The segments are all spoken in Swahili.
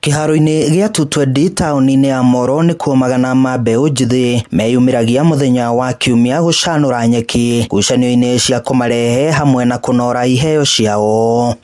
Kiharo-ini gia 220 tauni-ini ya Moro ni kuo magana ma mbeũ njithi meyumiragia muthenya wa kiumia gucanura nyeki ngucanio-ini cia kumarehe hamwe na kunora iheo ciao.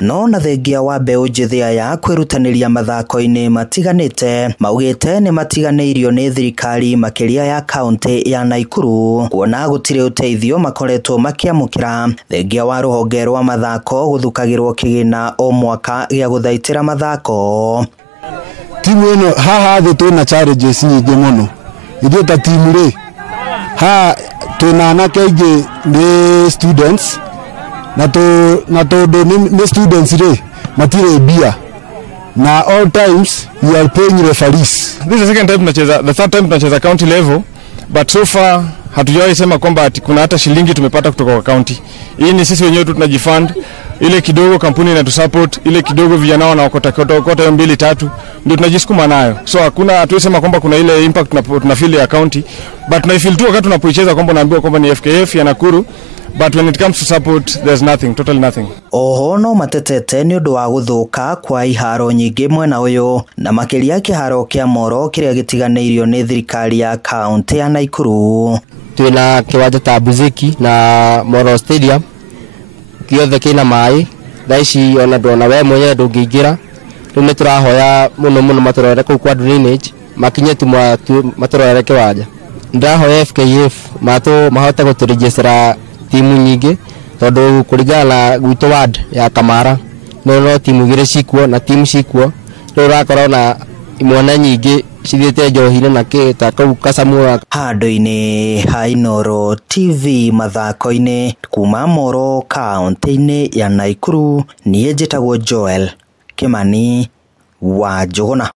No na thengia wa mbeũ njithi aya kwirutaniria mathako-ini matiganite maugite ni matiganeirio ni thirikari makiria ya kaunti ya Naikuru kuona gutire uteithio makoretwo makiamukira thengia wa ruhonge rwa mathako guthukagirwo kigina o mwaka gia guthaitira mathako. Timu ino haha thi twina challenges nyingi muno ithuĩ ta timu ri ha twina anake aingĩ ni students na tondu ni students ri matire bia na all times we are paying referees. This is the second time tunacheza, the third time tunacheza county level, but so far hatujawahi sema kwamba ati kuna hata shilingi tumepata kutoka kwa county. Hii ni sisi wenyewe tu tunajifund, ile kidogo kampuni inatusupport, ile kidogo vijana wanaokota kota mbili tatu ndio tunajisukuma nayo. So hakuna, hatuwezi sema kwamba kuna ile impact tunafeel ya county, but tunaifeel tu wakati tunapoicheza kwamba naambiwa kwamba ni FKF ya Nakuru. But when it comes to support, there's nothing, totally nothing. Oho no matetete ni undu wa guthuka kwa iharo nyingi mwena uyu na makiria kiharo kia Moro kiria gitiganeirio ni thirikari ya kaunti ya Naikuru. Twina kiwanja ta Buziki na Moro Stadium kiothe kina mai thaici ona ndona we mwenye ndungiingira riu ni turahoya muno maturore kuu kwa drainage makinye tu maturore kiwanja. Ndahoya FKF mahote guturegister timu nyingi tondu kuringana na gwitũ ward ya Kamara no timu igĩrĩ cikuo na timu cikuo rĩu ũrakorwo na imwana nyingĩ cithiĩte njohi-inĩ na ta kau Kasamura. Handũ-inĩ ha Inooro TV mathako-inĩ kuma Moro kaunti-inĩ ya Naikuru niĩ njĩtagwo Joel Kimani wa Njuguna.